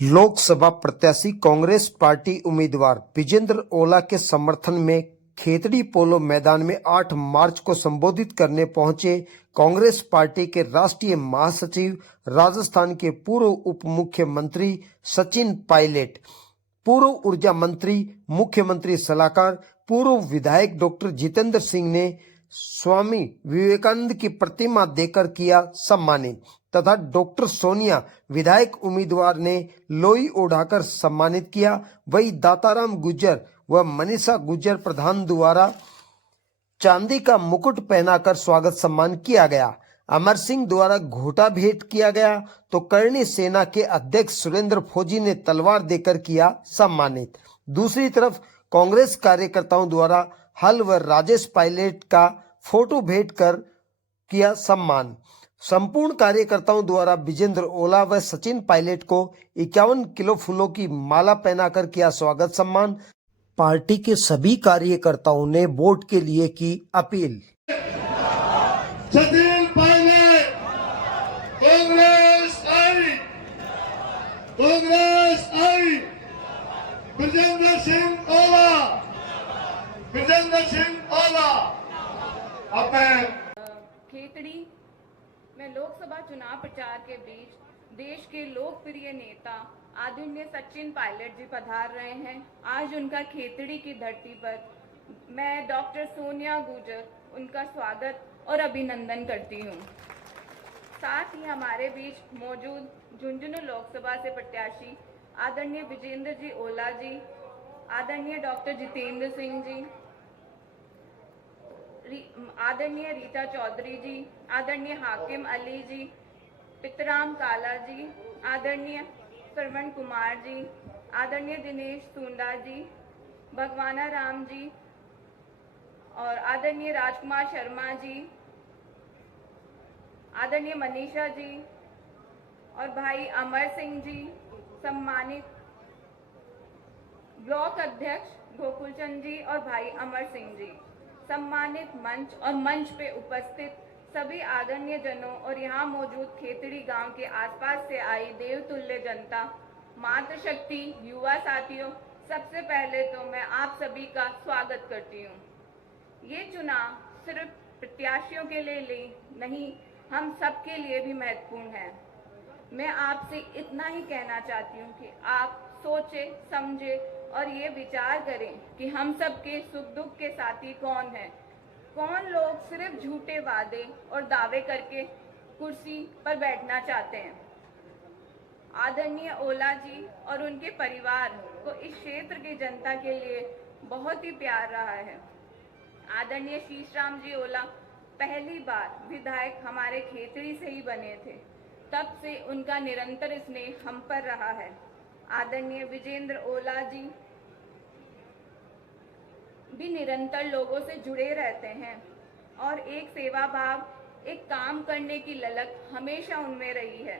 लोकसभा प्रत्याशी कांग्रेस पार्टी उम्मीदवार विजेंद्र ओला के समर्थन में खेतड़ी पोलो मैदान में 8 मार्च को संबोधित करने पहुंचे कांग्रेस पार्टी के राष्ट्रीय महासचिव, राजस्थान के पूर्व उप मुख्यमंत्री सचिन पायलट, पूर्व ऊर्जा मंत्री, मुख्यमंत्री सलाहकार, पूर्व विधायक डॉक्टर जितेंद्र सिंह ने स्वामी विवेकानंद की प्रतिमा देकर किया सम्मानित तथा डॉक्टर सोनिया विधायक उम्मीदवार ने लोई ओढ़ाकर सम्मानित किया। वही दाताराम गुर्जर व मनीषा गुर्जर प्रधान द्वारा चांदी का मुकुट पहनाकर स्वागत सम्मान किया गया। अमर सिंह द्वारा घोटा भेंट किया गया तो करणी सेना के अध्यक्ष सुरेंद्र फौजी ने तलवार देकर किया सम्मानित। दूसरी तरफ कांग्रेस कार्यकर्ताओं द्वारा हल व राजेश पायलट का फोटो भेंट कर किया सम्मान। संपूर्ण कार्यकर्ताओं द्वारा विजेंद्र ओला व सचिन पायलट को 51 किलो फूलों की माला पहनाकर किया स्वागत सम्मान। पार्टी के सभी कार्यकर्ताओं ने वोट के लिए की अपील। सचिन पायलट कांग्रेस आई, कांग्रेस आई। विजेंद्र सिंह ओला, विजेंद्र सिंह ओला। खेतड़ी में लोकसभा चुनाव प्रचार के बीच देश के लोकप्रिय नेता आदरणीय सचिन पायलट जी पधार रहे हैं। आज उनका खेतड़ी की धरती पर मैं डॉक्टर सोनिया गुर्जर उनका स्वागत और अभिनंदन करती हूँ। साथ ही हमारे बीच मौजूद झुंझुनू लोकसभा से प्रत्याशी आदरणीय विजेंद्र जी ओला जी, आदरणीय डॉक्टर जितेंद्र सिंह जी, आदरणीय रीता चौधरी जी, आदरणीय हाकिम अली जी, पितराम काला जी, आदरणीय श्रवण कुमार जी, आदरणीय दिनेश सुंडा जी, भगवाना राम जी और आदरणीय राजकुमार शर्मा जी, आदरणीय मनीषा जी और भाई अमर सिंह जी, सम्मानित ब्लॉक अध्यक्ष गोकुलचंद जी और भाई अमर सिंह जी, सम्मानित मंच और मंच पे उपस्थित सभी आदरणीय जनों और यहाँ मौजूद खेतड़ी गांव के आसपास से आई देवतुल्य जनता, मातृशक्ति, युवा साथियों, सबसे पहले तो मैं आप सभी का स्वागत करती हूँ। ये चुनाव सिर्फ प्रत्याशियों के लिए नहीं, हम सबके लिए भी महत्वपूर्ण है। मैं आपसे इतना ही कहना चाहती हूँ कि आप सोचे समझे और ये विचार करें कि हम सबके सुख दुख के साथी कौन हैं, कौन लोग सिर्फ झूठे वादे और दावे करके कुर्सी पर बैठना चाहते हैं। आदरणीय ओला जी और उनके परिवार को इस क्षेत्र की जनता के लिए बहुत ही प्यार रहा है। आदरणीय शीशराम जी ओला पहली बार विधायक हमारे खेतड़ी से ही बने थे, तब से उनका निरंतर स्नेह हम पर रहा है। आदरणीय विजेंद्र ओला जी भी निरंतर लोगों से जुड़े रहते हैं और एक सेवा भाव, एक काम करने की ललक हमेशा उनमें रही है।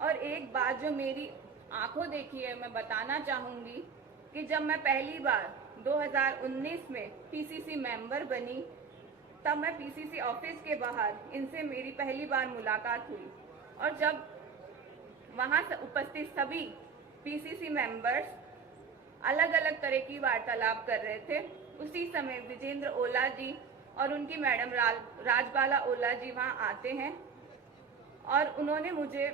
और एक बात जो मेरी आंखों देखी है, मैं बताना चाहूँगी कि जब मैं पहली बार 2019 में पीसीसी मेंबर बनी, तब मैं पीसीसी ऑफिस के बाहर इनसे मेरी पहली बार मुलाकात हुई और जब वहाँ से उपस्थित सभी पीसीसी मेंबर्स अलग अलग तरह की वार्तालाप कर रहे थे, उसी समय विजेंद्र ओला जी और उनकी मैडम राजबाला ओला जी वहाँ आते हैं और उन्होंने मुझे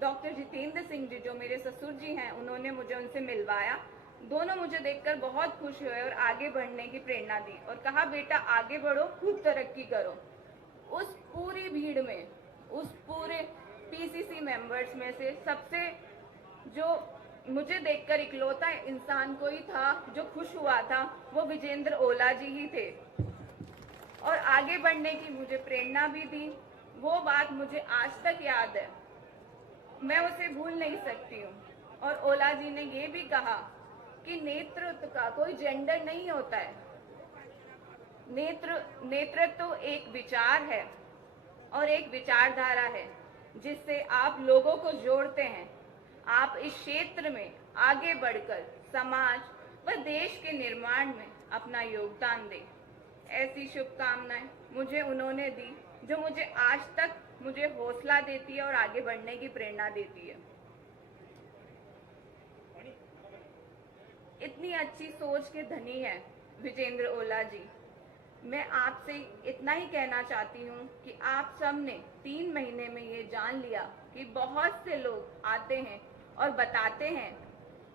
डॉक्टर जितेंद्र सिंह जी जो मेरे ससुर जी हैं, उन्होंने मुझे उनसे मिलवाया। दोनों मुझे देखकर बहुत खुश हुए और आगे बढ़ने की प्रेरणा दी और कहा, बेटा आगे बढ़ो, खूब तरक्की करो। उस पूरी भीड़ में, उस पूरे पीसीसी मेंबर्स में से सबसे जो मुझे देखकर इकलौता इंसान कोई था जो खुश हुआ था, वो विजेंद्र ओला जी ही थे और आगे बढ़ने की मुझे प्रेरणा भी दी। वो बात मुझे आज तक याद है, मैं उसे भूल नहीं सकती हूँ। और ओला जी ने ये भी कहा कि नेतृत्व का कोई जेंडर नहीं होता है, नेतृत्व एक विचार है और एक विचारधारा है जिससे आप लोगों को जोड़ते हैं। आप इस क्षेत्र में आगे बढ़कर समाज व देश के निर्माण में अपना योगदान दें। ऐसी शुभकामनाएं मुझे उन्होंने दी जो मुझे आज तक मुझे हौसला देती है और आगे बढ़ने की प्रेरणा देती है। इतनी अच्छी सोच के धनी हैं विजेंद्र ओला जी। मैं आपसे इतना ही कहना चाहती हूँ कि आप सब ने 3 महीने में ये जान लिया कि बहुत से लोग आते हैं और बताते हैं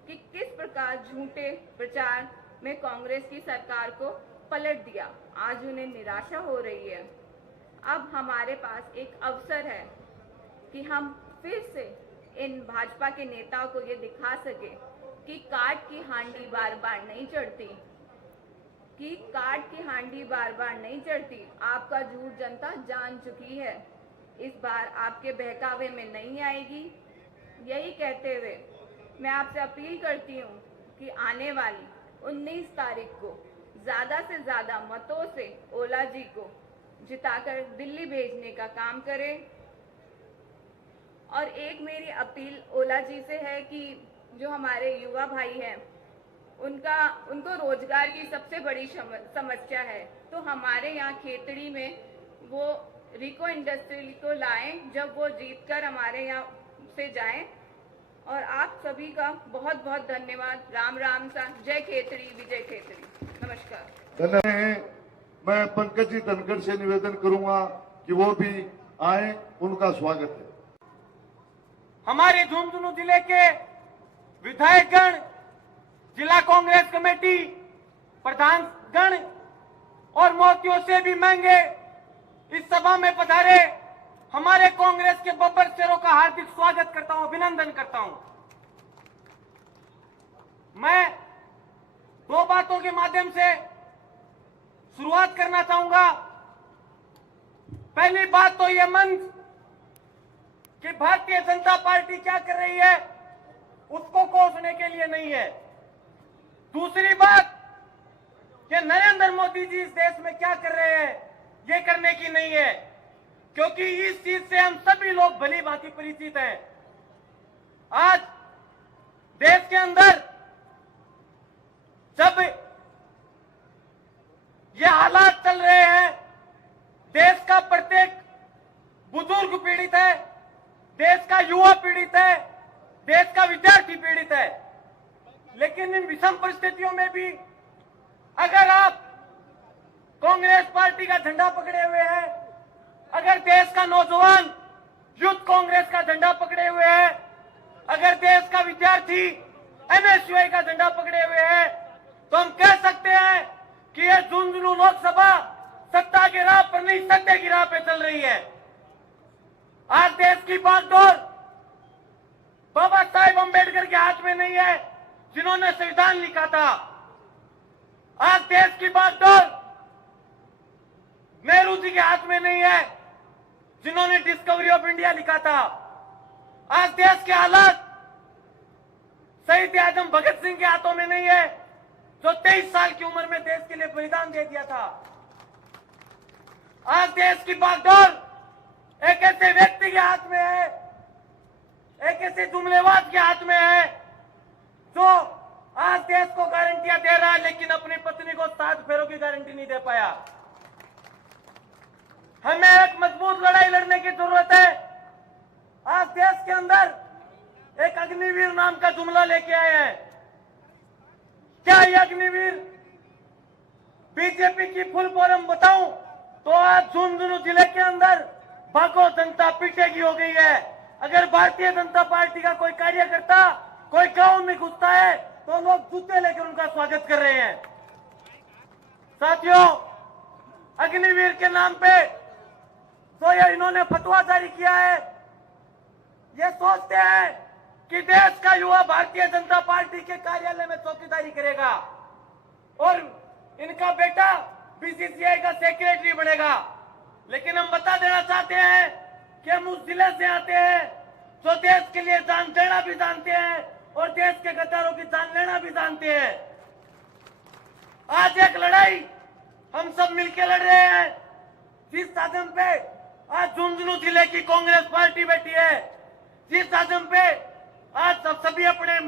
कि किस प्रकार झूठे प्रचार में कांग्रेस की सरकार को पलट दिया। आज उन्हें निराशा हो रही है। अब हमारे पास एक अवसर है कि हम फिर से इन भाजपा के नेताओं को ये दिखा सके कि काट की हांडी बार बार नहीं चढ़ती, कि काट की हांडी बार बार नहीं चढ़ती। आपका झूठ जनता जान चुकी है, इस बार आपके बहकावे में नहीं आएगी। यही कहते हुए मैं आपसे अपील करती हूँ कि आने वाली 19 तारीख को ज्यादा से ज्यादा मतों से ओला जी को जिताकर दिल्ली भेजने का काम करें। और एक मेरी अपील ओला जी से है कि जो हमारे युवा भाई हैं उनको रोजगार की सबसे बड़ी समस्या है, तो हमारे यहाँ खेतड़ी में वो रिको इंडस्ट्री को लाएं जब वो जीतकर हमारे यहाँ से जाएं। और आप सभी का बहुत बहुत धन्यवाद। राम राम सा, जय खेतड़ी, विजय खेतड़ी। नमस्कार। धन्यवाद। मैं पंकज जी धनखड़ से निवेदन करूंगा कि वो भी आए, उनका स्वागत है। हमारे झुंझुनू जिले के विधायकगण, जिला कांग्रेस कमेटी प्रधानगण और मोतियों से भी महंगे इस सभा में पधारे हमारे कांग्रेस के बब्बर शेरों का हार्दिक स्वागत करता हूं, अभिनंदन करता हूं। मैं 2 बातों के माध्यम से शुरुआत करना चाहूंगा। पहली बात तो यह मंच कि भारतीय जनता पार्टी क्या कर रही है उसको कोसने के लिए नहीं है। दूसरी बात कि नरेंद्र मोदी जी इस देश में क्या कर रहे हैं ये करने की नहीं है, क्योंकि इस चीज से हम सभी लोग भली भांति परिचित हैं। आज देश के अंदर जब ये हालात चल रहे हैं, देश का प्रत्येक बुजुर्ग पीड़ित है, देश का युवा पीड़ित है, देश का विद्यार्थी पीड़ित है। लेकिन इन विषम परिस्थितियों में भी अगर आप कांग्रेस पार्टी का झंडा पकड़े हुए हैं, अगर देश का नौजवान यूथ कांग्रेस का झंडा पकड़े हुए है, अगर देश का विद्यार्थी एनएसयूआई का झंडा पकड़े हुए है, तो हम कह सकते हैं कि यह झुंझुनू लोकसभा सत्ता की राह पर नहीं, सत्य की राह पर चल रही है। आज देश की बागडोर बाबा साहेब अंबेडकर के हाथ में नहीं है, जिन्होंने संविधान लिखा था। आज देश की बागडोर नेहरू जी के हाथ में नहीं है, जिन्होंने डिस्कवरी ऑफ इंडिया लिखा था। आज देश के हालात शहीद आजम भगत सिंह के हाथों में नहीं है, जो 23 साल की उम्र में देश के लिए बलिदान दे दिया था। आज देश की बागडोर एक ऐसे व्यक्ति के हाथ में है, एक ऐसे जुमलेबाज के हाथ में है, जो आज देश को गारंटियां दे रहा है, लेकिन अपनी पत्नी को 7 फेरों की गारंटी नहीं दे पाया। हमें एक मजबूत लड़ाई लड़ने की जरूरत है। आज देश के अंदर एक अग्निवीर नाम का जुमला लेके आए हैं। क्या ये अग्निवीर बीजेपी की फुल फॉर्म बताऊं तो आज झुंझुनू जिले के अंदर भागो जनता पीटेगी हो गई है। अगर भारतीय जनता पार्टी का कोई कार्यकर्ता कोई गांव में घुसता है तो लोग जूते लेकर उनका स्वागत कर रहे हैं। साथियों, अग्निवीर के नाम पे तो ये इन्होंने फतवा जारी किया है, ये सोचते हैं कि देश का युवा भारतीय जनता पार्टी के कार्यालय में चौकीदारी करेगा और इनका बेटा बीसीसीआई का सेक्रेटरी बनेगा। लेकिन हम बता देना चाहते हैं कि हम उस जिले से आते हैं जो देश के लिए जान देना भी जानते हैं और देश के गद्दारों की जान लेना भी जानते हैं। आज एक लड़ाई हम सब मिलकर लड़ रहे हैं, जिस साधन पे आज झुंझुनू जिले की कांग्रेस पार्टी बैठी है, जिस साधन पे आज सभी अपने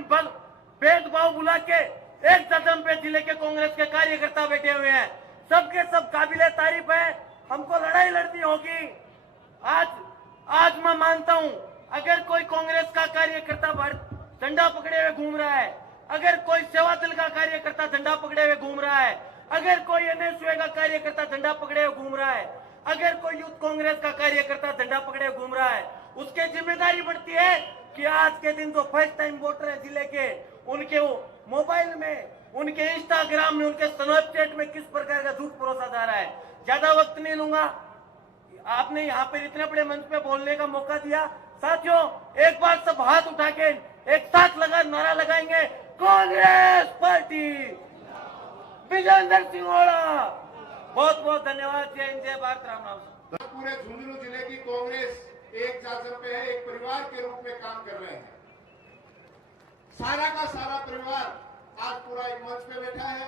भेदभाव भुला के एक साधन पे जिले के कांग्रेस के कार्यकर्ता बैठे हुए हैं। सबके सब काबिले तारीफ है। हमको लड़ाई लड़नी होगी। आज मैं मानता हूं, अगर कोई कांग्रेस का कार्यकर्ता झंडा पकड़े हुए घूम रहा है, अगर कोई सेवा दल का कार्यकर्ता झंडा पकड़े हुए घूम रहा है, अगर कोई एनएसयूए का कार्यकर्ता झंडा पकड़े हुए घूम रहा है, अगर कोई यूथ कांग्रेस का कार्यकर्ता झंडा पकड़े हुए घूम रहा है, उसके जिम्मेदारी बढ़ती है कि आज के दिन जो फर्स्ट टाइम वोटर है जिले के, उनके मोबाइल में, उनके इंस्टाग्राम में, उनके स्नैपचैट में किस प्रकार का झूठ परोसा जा रहा है। ज्यादा वक्त नहीं लूंगा, आपने यहाँ पर इतने बड़े मंच पे बोलने का मौका दिया। साथियों, एक बार सब हाथ उठा के एक साथ लगा नारा लगाएंगे, कांग्रेस पार्टी, विजेंद्र सिंह ओला। बहुत बहुत धन्यवाद। जय हिंद, जय भारत, राम राम। पूरे झुंझुनू जिले की कांग्रेस एक चादर पे है, एक परिवार के रूप में काम कर रहे हैं। सारा का सारा परिवार आज पूरा एक मंच पे बैठा है।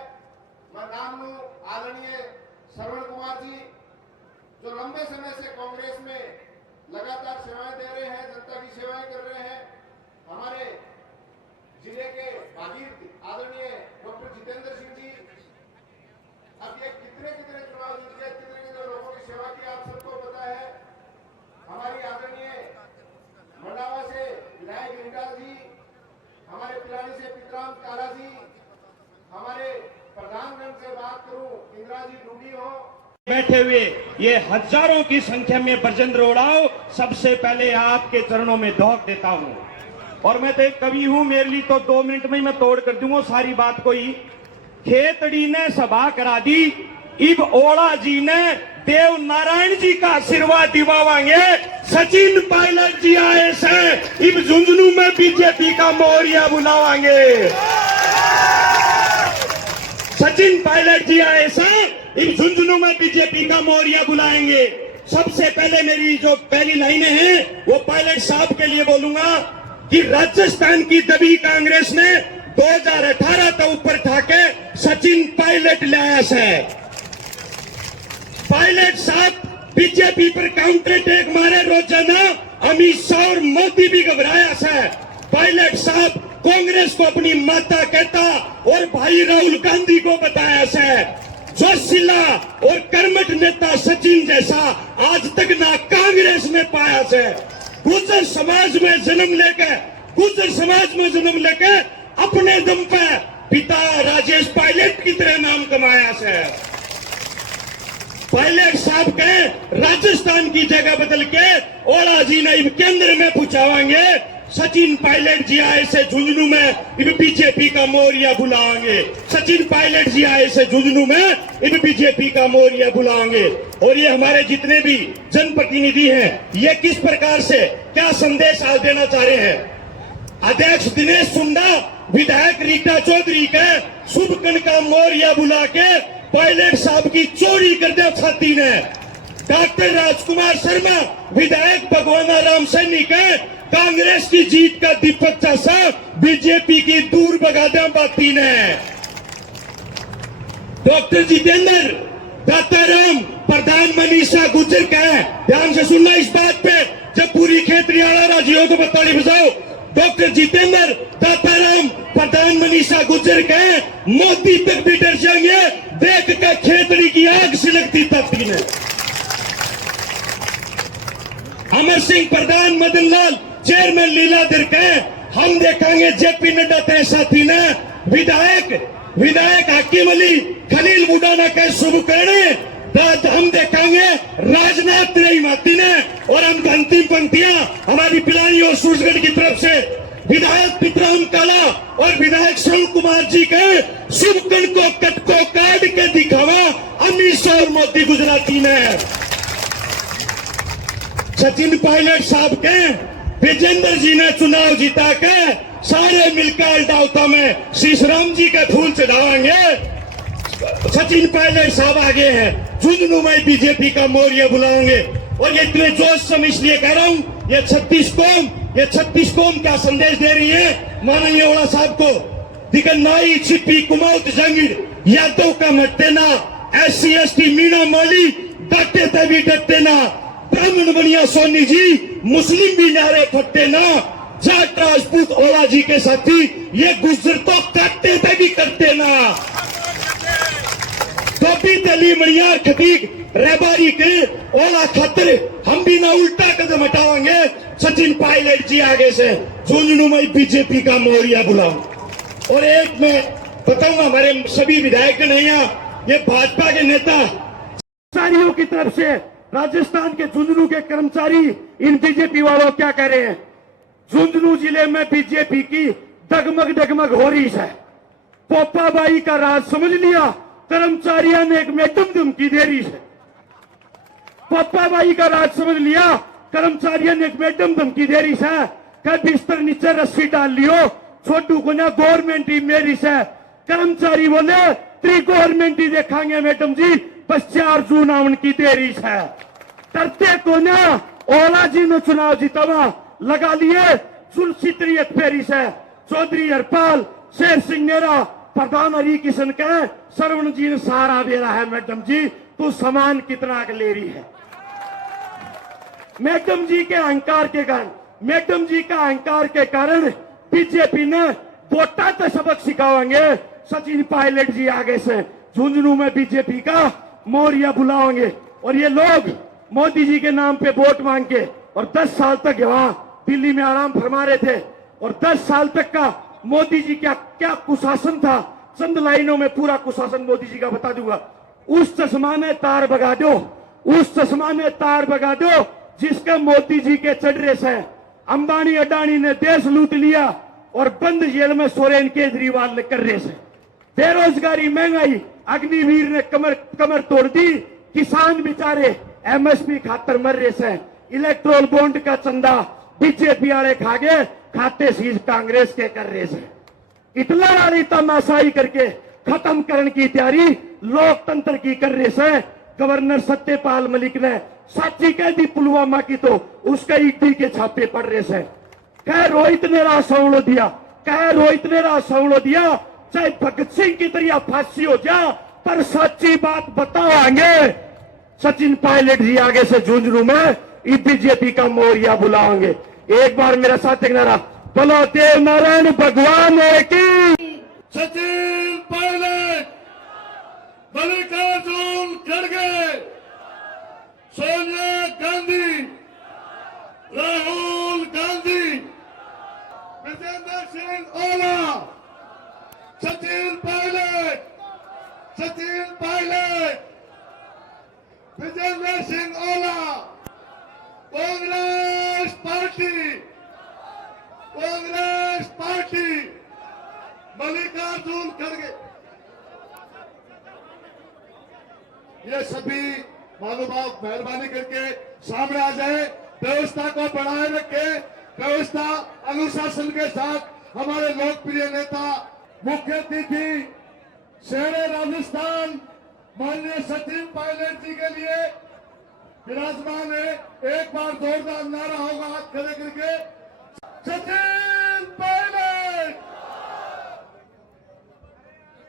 मैं नाम लूं आदरणीय श्रवण कुमार जी, जो लंबे समय से कांग्रेस में लगातार सेवाएं दे रहे हैं, जनता की सेवाएं कर रहे हैं। हमारे जिले के भागीरथ आदरणीय डॉक्टर जितेंद्र सिंह जी, अब ये कितने चुनाव जीते, कितने लोगों की सेवा की आप सबको पता है। हमारी आदरणीय मंडावा से विधायक रीटा जी, हमारे पिलानी से पितराम काला जी, हमारे प्रधानगंज से बात करूं इंदिरा जी डूडी हो, बैठे हुए ये हजारों की संख्या में बजेंद्र ओराव, सबसे पहले आपके चरणों में धोख देता हूं। और मैं तो एक कवि हूं, मेरे लिए तो 2 मिनट में ही मैं तोड़ कर दूंगा सारी बात को ही। खेतड़ी ने सभा करा दी, इब ओला जी ने देव नारायण जी का आशीर्वाद दिवावांगे। सचिन पायलट जी आए से इब झुंझुनू में बीजेपी का मोहरिया बुलावांगे। सचिन पायलट जी आए से इब झुंझुनू में बीजेपी का मोहरिया बुलाएंगे। सबसे पहले मेरी जो पहली लाइनें हैं वो पायलट साहब के लिए बोलूंगा कि राजस्थान की दबी कांग्रेस ने 2018 तक ऊपर ठाके सचिन पायलट लाया है। पायलट साहब बीजेपी पर काउंटर अटैक मारे रोजाना, अमित शाह और मोदी भी घबराया है। पायलट साहब कांग्रेस को अपनी माता कहता और भाई राहुल गांधी को बताया है। जोशीला और कर्मठ नेता सचिन जैसा आज तक ना कांग्रेस ने पाया है। गुर्जर समाज में जन्म लेके अपने दम पे पिता राजेश पायलट की तरह नाम कमाया है। पायलट साहब के राजस्थान की जगह बदल के ओला जी ने केंद्र में पूछावांगे। सचिन पायलट जी आए से झुंझुनू में बीजेपी का मोहरिया बुलाएंगे। सचिन पायलट जी आए से झुंझुनू में बीजेपी का मोहरिया बुलाएंगे। और ये हमारे जितने भी जनप्रतिनिधि हैं, ये किस प्रकार से क्या संदेश आज देना चाह रहे हैं। अध्यक्ष दिनेश सुंडा विधायक रीटा चौधरी के शुभ कण का मोहरिया बुला के पायलट साहब की चोरी कर दिया छाती ने। डॉक्टर राजकुमार शर्मा विधायक भगवाना राम सैनी के कांग्रेस की जीत का दीपक चासा बीजेपी की दूर बगादा बाती ने। डॉक्टर जितेंद्र दाताराम प्रधान मनीषा गुजर का है, ध्यान से सुनना इस बात पे, जब पूरी खेतरियाला राजी हो तो बताली बजाओ। डॉक्टर जितेंद्र दाताराम प्रधान मनीषा गुजर का है, मोदी तक भी डर जाएंगे देख कर खेतड़ी की आग सिलकती ताती ने। अमर सिंह प्रधान मदन लाल चेयरमैन लीलाधर के हम देखेंगे जेपी नड्डा तेरे साथी ने। विधायक हाकिम अली खलील बुडाना के शुभ करने हम देखेंगे राजनाथ रहीमाती ने। और हम अंतिम पंक्तियां हमारी पिलानी और सूरजगढ़ की तरफ से विधायक पितराम काला और विधायक श्रवण कुमार जी के शुभ कण को कटको काट के दिखावा अमित शाह और मोदी गुजराती ने। सचिन पायलट साहब के विजेंद्र जी ने चुनाव जीता के सारे मिलकर अल्टावता में शीशराम जी के फूल चढ़ाएंगे। सचिन पायलट साहब आगे हैं, झुंझुनू में बीजेपी का मोहरिया बुलाएंगे। और ये इतने जोश से इसलिए कह रहा हूं, ये 36 कौम क्या संदेश दे रही है माननीय ओला साहब को। दिगन्नाई छिपी कुमाऊत जंगीर यादव का मटते ना, SC ST मीना माली डटे तभी डटते ना, ब्राह्मण बनिया सोनी जी मुस्लिम भी नारे फटते ना, जाट राजपूत ओला जी के साथी ये गुजर तो काटते तभी करते ना। टोपी तली मणियार खतीक रेबारी के ओला खातिर हम भी ना उल्टा कदम हटाएंगे। सचिन पायलट जी आगे से झुंझुनू में बीजेपी का मोहरिया बुलाओ। और एक मैं बताऊंगा, हमारे सभी विधायक हैं यहाँ, ये भाजपा के नेता कर्मचारियों की तरफ से राजस्थान के झुंझुनू के कर्मचारी इन बीजेपी वालों को क्या कह रहे हैं? झुंझुनू जिले में बीजेपी की डगमग डगमग हो रही है। पोपाबाई का राज समझ लिया, कर्मचारियों ने एक मैडम धमकी दे रही है। पोपाबाई का राज समझ लिया, कर्मचारियों ने एक मैडम धमकी दे रही है कि बिस्तर नीचे रस्सी डाल लियो, छोटू को ना गवर्नमेंट ही मेरी है। कर्मचारी बोले त्रि गवर्नमेंट ही देखाएंगे मैडम जी, बस 4 जून आवन की देरी है। डरते को ना ओला जी ने चुनाव जीतवा लगा लिए सुलसित्रियत फेरी से चौधरी हरपाल शेर सिंह नेरा प्रधान हरि किशन के सरवण जी ने सहारा दे रहा है। मैडम जी तू सामान कितना के ले रही है? मैडम जी के अहंकार के कारण, मैडम जी का अहंकार के कारण बीजेपी ने वोटा तो सबक सिखाएंगे। सचिन पायलट जी आगे से झुंझुनू में बीजेपी का मोरिया बुलाओगे और ये लोग मोदी जी के नाम पे वोट मांग के और 10 साल तक वहां दिल्ली में आराम फरमा रहे थे। और 10 साल तक का मोदी जी क्या क्या कुशासन था, चंद लाइनों में पूरा कुशासन मोदी जी का बता दूंगा। उस चश्मा ने तार भगा दो, उस चश्मा ने तार भगा दो जिसका मोदी जी के चढ़रे से अंबानी अडानी ने देश लूट लिया और बंद जेल में सोरेन केजरीवाल ने कर रहे से। बेरोजगारी, महंगाई, अग्निवीर ने कमर तोड़ दी, किसान बेचारे एमएसपी खातर मर रहे से। इलेक्ट्रोल बॉन्ड का चंदा बीजेपी वाले खा गए, खाते सीज कांग्रेस के कर रहे से। इतना वाली तमाशाई करके खत्म करने की तैयारी लोकतंत्र की कर रहे से। गवर्नर सत्यपाल मलिक ने साची कह दी पुलवामा की, तो उसका ईडी के छापे पड़ रहे से। कह रोहित ने राह सौलो दिया, कह रोहित ने राह सौलो दिया, चाहे भगत सिंह की तरह फांसी हो जा, पर सच्ची बात बताओगे। सचिन पायलट जी आगे से झुंझुनू में बीजेपी का मोरिया बुलाओगे। एक बार मेरा साथ एक नारा बोलो, देव नारायण भगवान की। सचिन पायलट, मल्लिकार्जुन खड़गे, सोनिया गांधी, राहुल गांधी, विजेंद्र सिंह ओला, सचिन पायलट, सचिन पायलट, विजेंद्र सिंह ओला, कांग्रेस पार्टी, कांग्रेस पार्टी, मल्लिकार्जुन खड़गे। ये सभी महानुभाव मेहरबानी करके सामने आ जाए, व्यवस्था को बढ़ाए रखे, व्यवस्था अनुशासन के साथ। हमारे लोकप्रिय नेता मुख्य अतिथि शेर राजस्थान माननीय सचिन पायलट जी के लिए विराजमान है। एक बार जोरदार नारा होगा हाथ खड़े करके, सचिन पायलट।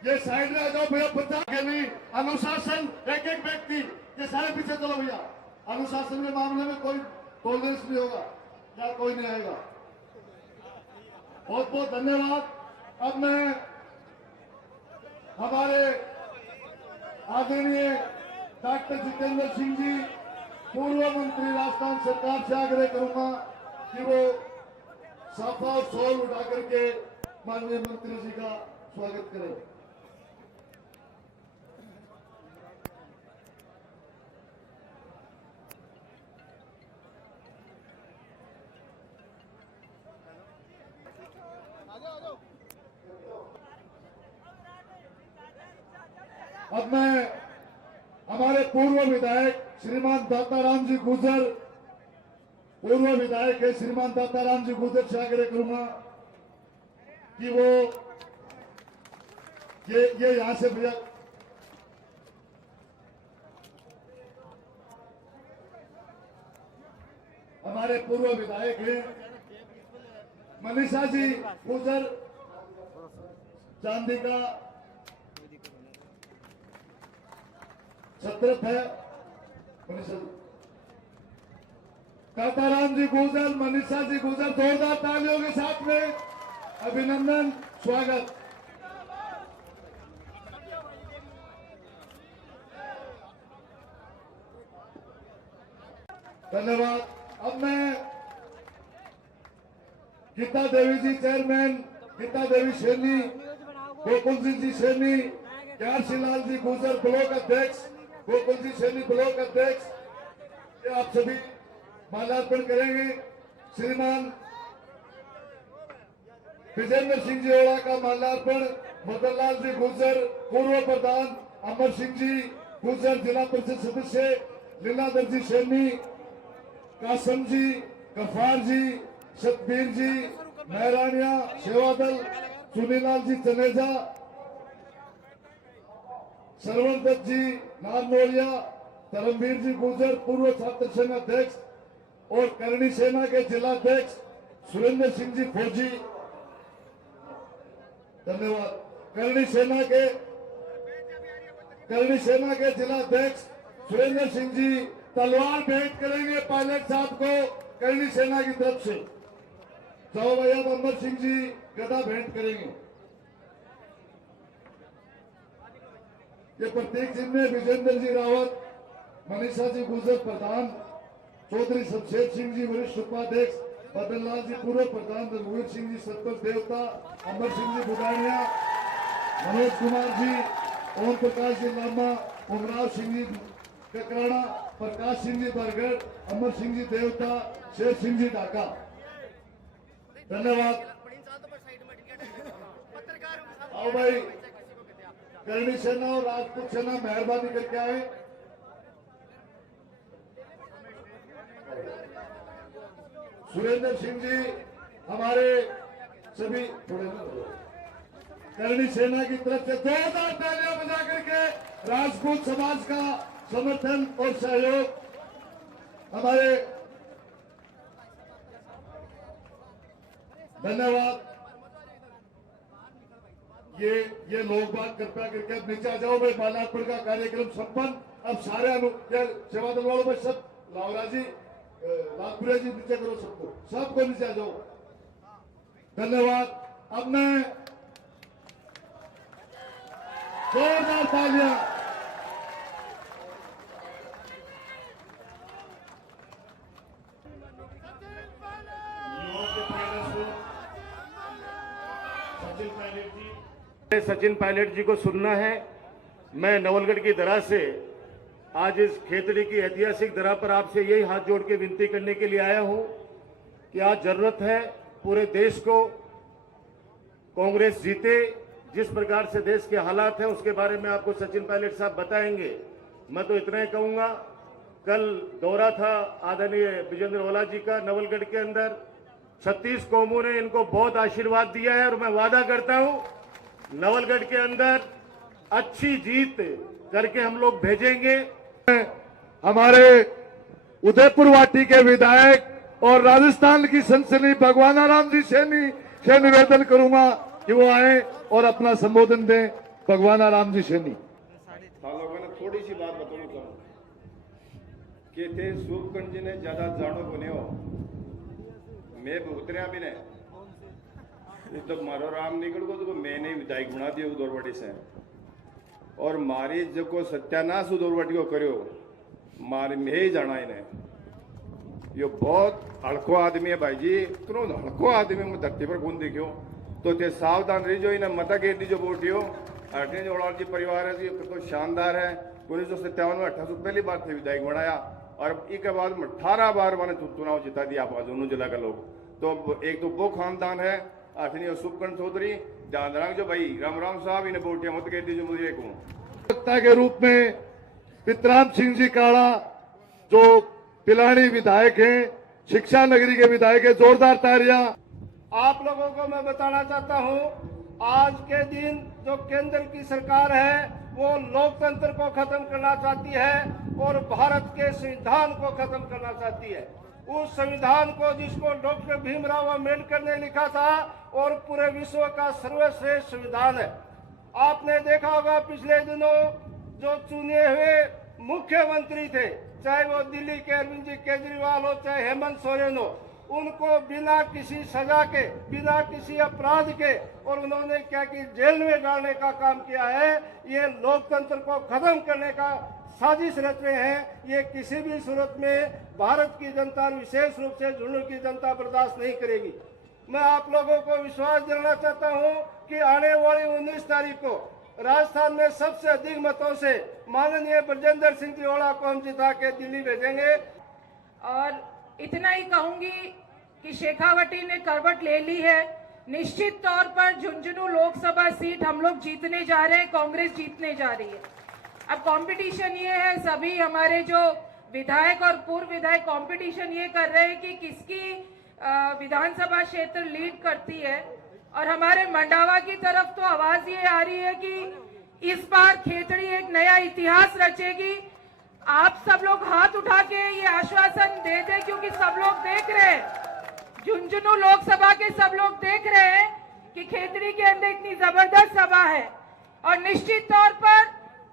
ये साइड में आ जाओ भैया, बता के नहीं अनुशासन, एक एक व्यक्ति, ये सारे पीछे चलो भैया। अनुशासन के मामले में कोई टॉलरेंस नहीं होगा, या कोई नहीं आएगा। बहुत बहुत धन्यवाद। अब मैं हमारे आदरणीय डॉक्टर जितेंद्र सिंह जी, पूर्व मंत्री राजस्थान सरकार से आग्रह करूंगा कि वो साफा और शॉल उठा करके माननीय मंत्री जी का स्वागत करें। अब मैं हमारे पूर्व विधायक श्रीमान दाताराम जी गुजर, पूर्व विधायक है श्रीमान दाताराम जी गुजर से आग्रह करूंगा कि वो ये यहां से भैया हमारे पूर्व विधायक हैं मनीषा जी गुजर चांदी का छत्रप है। मनीषा जी, दाताराम जी गुजर, मनीषा जी गुजर, जोरदार तालियों के साथ में अभिनंदन, स्वागत। धन्यवाद। अब मैं गीता देवी जी चेयरमैन, गीता देवी शेरनी गोकुल सिंह जी सैनी, क्यासी लाल जी गुजर ब्लॉक अध्यक्ष, गोकुल जी सैनी ब्लॉक अध्यक्ष, ये आप सभी माल्यार्पण करेंगे। श्रीमान विजेंद्र सिंह जी ओला का माल्यार्पण मदन लाल जी गुजर, पूर्व प्रधान अमर सिंह जी गुजर, जिला परिषद सदस्य लीलाधर जी सैनी, कासम जी, गफार जी, सतबीर जी, महरानिया सेवादल, चुनीलाल जी जनेजा, सरवण दत्त जी नारनौलिया, धर्मवीर जी गुजर पूर्व छात्र संघ अध्यक्ष और करणी सेना के जिलाध्यक्ष सुरेंद्र सिंह जी फौजी, धन्यवाद। करणी सेना के जिलाध्यक्ष सुरेंद्र सिंह जी तलवार भेंट करेंगे पायलट साहब को करणी सेना की तरफ से। जाओ भैया, अमर सिंह जी गदा भेंट करेंगे। ये प्रतीक चिन्ह विजेंद्र जी रावत, मनीषा जी गुजर प्रधान, चौधरी शमशेर सिंह जी वरिष्ठ उपाध्यक्ष, मदन लाल जी पूर्व प्रधान, रघुवीर सिंह जी सरपंच देवता, अमर सिंह जी बुदानिया, मनोज कुमार जी, ओम प्रकाश जी लामा, उमराव सिंह जी ककराना, प्रकाश सिंह जी बरगढ़, अमर सिंह जी देवता, शेर सिंह जी ढाका, धन्यवाद। आओ भाई, करणी सेना और राजपूत सेना मेहरबानी करके आए। सुरेंद्र सिंह जी हमारे सभी करणी सेना की तरफ से जोरदार तालियां बजा करके राजपूत समाज का समर्थन और सहयोग हमारे, धन्यवाद। ये लोग बात कृपया करके अब नीचे आ जाओ भाई, माल्यार्पण का कार्यक्रम संपन्न। अब सारे सेवा दल वालों में सब लावरा जी, लालपुरा जी नीचे करो, सबको नीचे आ जाओ, धन्यवाद। अब मैं जोरदार तालियां सचिन पायलट जी को सुनना है। मैं नवलगढ़ की दरा से आज इस खेतड़ी की ऐतिहासिक दरा पर आपसे यही हाथ जोड़ के विनती करने के लिए आया हूं कि आज जरूरत है पूरे देश को कांग्रेस जीते। जिस प्रकार से देश के हालात हैं उसके बारे में आपको सचिन पायलट साहब बताएंगे। मैं तो इतना ही कहूंगा, कल दौरा था आदरणीय विजेंद्र ओला जी का नवलगढ़ के अंदर, 36 कौमों ने इनको बहुत आशीर्वाद दिया है और मैं वादा करता हूं नवलगढ़ के अंदर अच्छी जीत करके हम लोग भेजेंगे। हमारे उदयपुर वाटी के विधायक और राजस्थान की सनसनी भगवाना राम जी सैनी से निवेदन करूंगा कि वो आए और अपना संबोधन दें। भगवाना राम जी सैनी। लोगों ने थोड़ी सी बात बताऊं चाहूँ कि थे सूपकंड जी ने ज्यादा जानो बने हो, मैं उतरिया भी ने तो मारो राम निकल को तो मैंने विधायक बना दिया उदौरवाटी से, और मारी जो को सत्यानाश उदौरवाटी को करो मारी में ही जाना इन्हें। यो बहुत हड़को आदमी है भाई जी, इतना हड़को आदमी मैं धरती पर कौन देखियो, तो ते सावधान रही जो इन्हें मता गेट जो बोटियो अठने जो ओलार जी परिवार है तो शानदार है। 1957 में 28 पहली बार थे विधायक बनाया और एक बाद में 18 बार मैंने चुनाव जिता दिया आप दोनों जिला का लोग। तो एक तो वो खानदान है अठनी सुपकंड चौधरी ध्यान जो भाई राम साहब इन्हें बोटिया मत गेट जो मुझे को के रूप में पितराम सिंह जी काड़ा जो पिलानी विधायक हैं, शिक्षा नगरी के विधायक है, जोरदार तालियां। आप लोगों को मैं बताना चाहता हूं, आज के दिन जो केंद्र की सरकार है वो लोकतंत्र को खत्म करना चाहती है और भारत के संविधान को खत्म करना चाहती है। उस संविधान को जिसको डॉक्टर भीमराव अम्बेडकर ने लिखा था और पूरे विश्व का सर्वश्रेष्ठ संविधान है। आपने देखा होगा पिछले दिनों जो चुने हुए मुख्यमंत्री थे, चाहे वो दिल्ली के अरविंद जी केजरीवाल हो चाहे हेमंत सोरेन हो, उनको बिना किसी सजा के, बिना किसी अपराध के और उन्होंने क्या कि जेल में डालने का काम किया है। ये लोकतंत्र को खत्म करने का साजिश रच रहे हैं। ये किसी भी सूरत में भारत की जनता, विशेष रूप से झुंझुनू की जनता बर्दाश्त नहीं करेगी। मैं आप लोगों को विश्वास दिलाना चाहता हूं कि आने वाली 19 तारीख को राजस्थान में सबसे अधिक मतों से माननीय ब्रजेंद्र सिंह जी ओला को हम जिता के दिल्ली भेजेंगे। और इतना ही कहूंगी कि शेखावटी ने करवट ले ली है। निश्चित तौर पर झुंझुनू लोकसभा सीट हम लोग जीतने जा रहे हैं, कांग्रेस जीतने जा रही है। अब कंपटीशन ये है, सभी हमारे जो विधायक और पूर्व विधायक कंपटीशन ये कर रहे हैं कि किसकी विधानसभा क्षेत्र लीड करती है। और हमारे मंडावा की तरफ तो आवाज ये आ रही है कि इस बार खेतड़ी एक नया इतिहास रचेगी। आप सब लोग हाथ उठा के ये आश्वासन दे दें, क्योंकि सब लोग देख रहे हैं, झुंझुनू लोकसभा के सब लोग देख रहे हैं कि खेतड़ी के अंदर इतनी जबरदस्त सभा है। और निश्चित तौर पर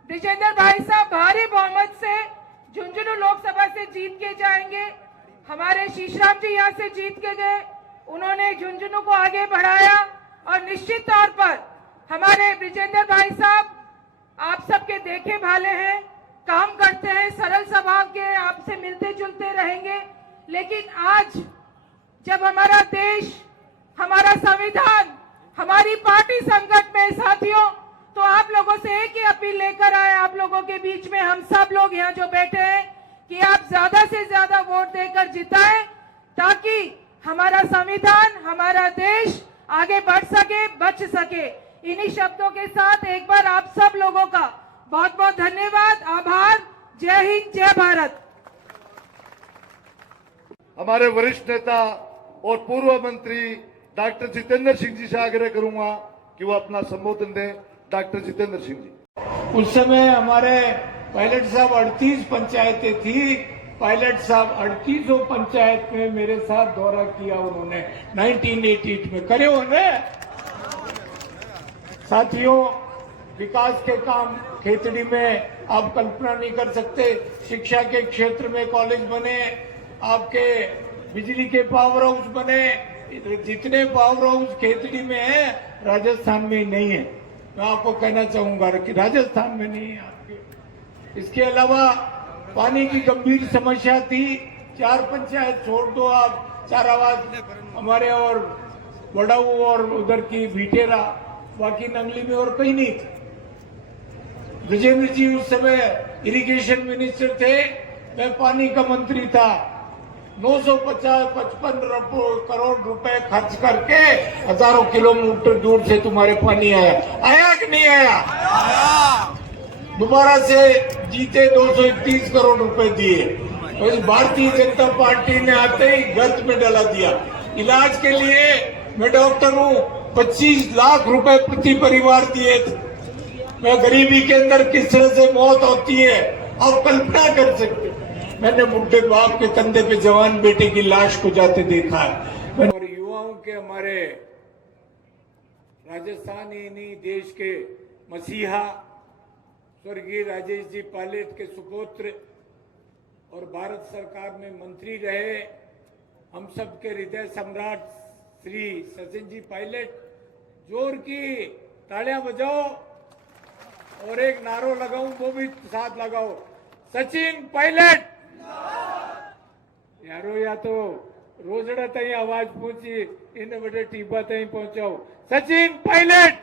ब्रिजेंद्र भाई साहब भारी बहुमत से झुंझुनू लोकसभा से जीत के जाएंगे। हमारे शीशराम जी यहाँ से जीत के गए, उन्होंने झुंझुनू को आगे बढ़ाया। और निश्चित तौर पर हमारे ब्रिजेंद्र भाई साहब आप सबके देखे भाले हैं, काम करते हैं, सरल स्वभाव के, आपसे मिलते जुलते रहेंगे। लेकिन आज जब हमारा देश, हमारा संविधान, हमारी पार्टी संकट में साथियों, तो आप लोगों से एक ही अपील लेकर आए आप लोगों के बीच में, हम सब लोग यहाँ जो बैठे हैं, कि आप ज्यादा से ज्यादा वोट देकर जिताएं, ताकि हमारा संविधान, हमारा देश आगे बढ़ सके, बच सके। इन्हीं शब्दों के साथ एक बार आप सब लोगों का बहुत बहुत धन्यवाद, आभार। जय हिंद, जय भारत। हमारे वरिष्ठ नेता और पूर्व मंत्री डॉक्टर जितेंद्र सिंह जी से आग्रह करूंगा कि वो अपना संबोधन दें। डॉक्टर जितेंद्र सिंह जी। उस समय हमारे पायलट साहब 38 पंचायतें थी। पायलट साहब 38 पंचायत में मेरे साथ दौरा किया उन्होंने 1988 में, करे उन्हें। साथियों, विकास के काम खेतड़ी में आप कल्पना नहीं कर सकते। शिक्षा के क्षेत्र में कॉलेज बने, आपके बिजली के पावर हाउस बने, जितने पावर हाउस खेतड़ी में है राजस्थान में नहीं है। मैं आपको कहना चाहूंगा कि राजस्थान में नहीं है आपके। इसके अलावा पानी की गंभीर समस्या थी। 4 पंचायत छोड़ दो आप, चारावाद हमारे और वडाऊ और उधर की भीटेरा, बाकी नंगली में और कहीं नहीं थे। ब्रजेंद्र जी उस समय इरिगेशन मिनिस्टर थे, मैं पानी का मंत्री था। 955 करोड़ रुपए खर्च करके हजारों किलोमीटर दूर से तुम्हारे पानी आया कि नहीं आया? दोबारा से जीते, 231 करोड़ रुपए दिए। और भारतीय जनता पार्टी ने आते ही गर्त में डाला दिया। इलाज के लिए मैं डॉक्टर हूँ, 25 लाख रुपए प्रति परिवार दिए थे। मैं गरीबी के अंदर किस तरह से मौत होती है आप कल्पना कर सकते। मैंने बुढ़े बाप के कंधे पे जवान बेटे की लाश को जाते देखा है। और युवाओं के हमारे राजस्थान ही नहीं, देश के मसीहा स्वर्गीय राजेश जी पायलट के सुपुत्र और भारत सरकार में मंत्री रहे, हम सब के हृदय सम्राट श्री सचिन जी पायलट। जोर की तालियां बजाओ और एक नारो लगाऊं, वो भी साथ लगाओ, सचिन पायलट। यारो या तो रोजड़ा तई आवाज पहुंची, इन बड़े टीबा तई पहुंचाओ, सचिन पायलट,